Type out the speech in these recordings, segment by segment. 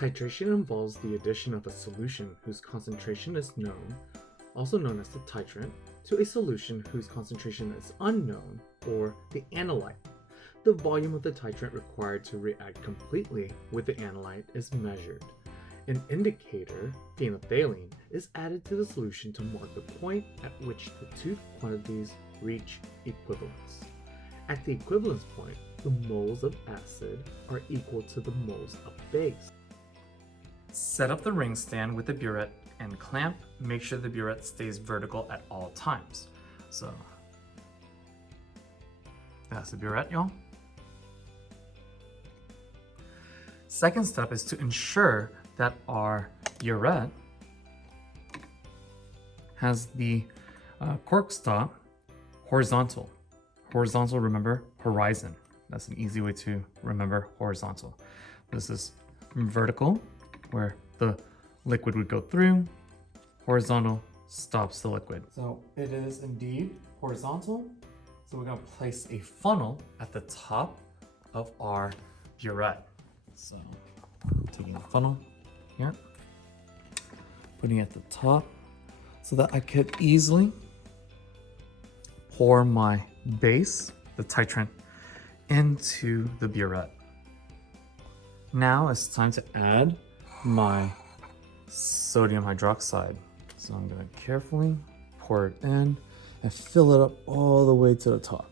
Titration involves the addition of a solution whose concentration is known, also known as the titrant, to a solution whose concentration is unknown, or the analyte. The volume of the titrant required to react completely with the analyte is measured. An indicator, phenolphthalein, is added to the solution to mark the point at which the two quantities reach equivalence. At the equivalence point, the moles of acid are equal to the moles of base. Set up the ring stand with the burette and clamp. Make sure the burette stays vertical at all times. So that's the burette, y'all. Second step is to ensure that our burette has the cork stop horizontal. Horizontal, remember, horizon. That's an easy way to remember horizontal. This is vertical, where the liquid would go through. Horizontal stops the liquid. So it is indeed horizontal. So we're gonna place a funnel at the top of our burette. So taking the funnel here, putting it at the top so that I could easily pour my base, the titrant, into the burette. Now it's time to add my sodium hydroxide. So I'm going to carefully pour it in and fill it up all the way to the top.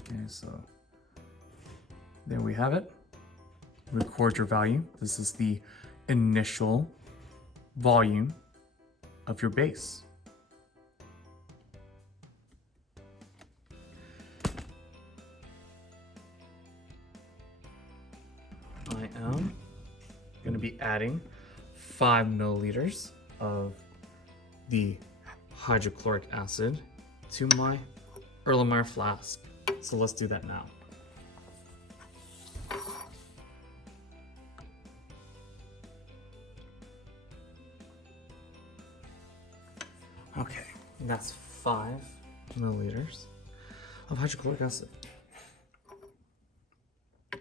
Okay, so there we have it. Record your value. This is the initial volume of your base. I am going to be adding 5 milliliters of the hydrochloric acid to my Erlenmeyer flask. So let's do that now. Okay, that's 5 milliliters of hydrochloric acid. I'm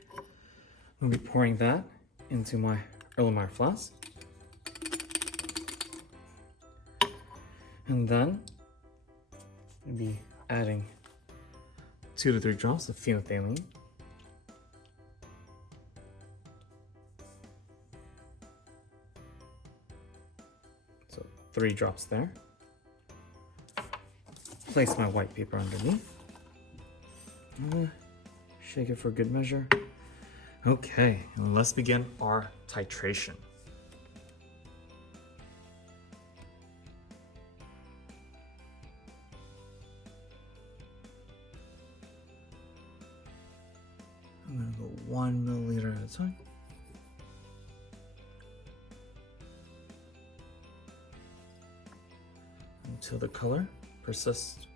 going to be pouring that into my Erlenmeyer flask. And then I'll be adding 2 to 3 drops of phenolphthalein. So 3 drops there. Place my white paper underneath. I'm gonna shake it for good measure. Okay, and let's begin our titration. I'm gonna go 1 milliliter at a time. Until the color persists.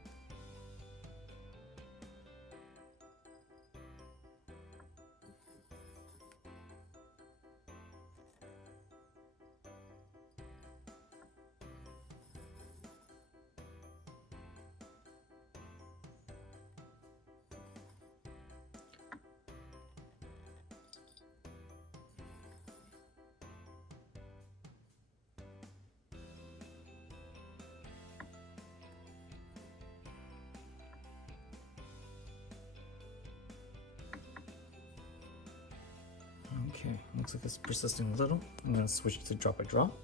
Okay, looks like it's persisting a little. I'm going to switch to drop by drop.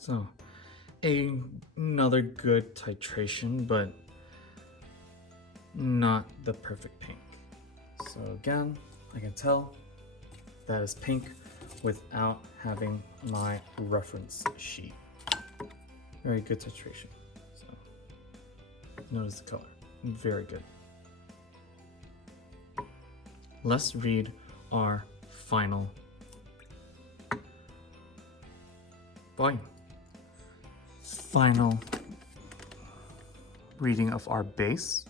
So, another good titration, but not the perfect pink. So again, I can tell that is pink without having my reference sheet. Very good titration. So notice the color, very good. Let's read our final volume. Final reading of our base.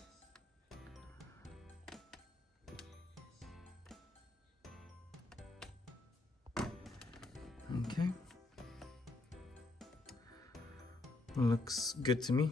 Okay. Looks good to me.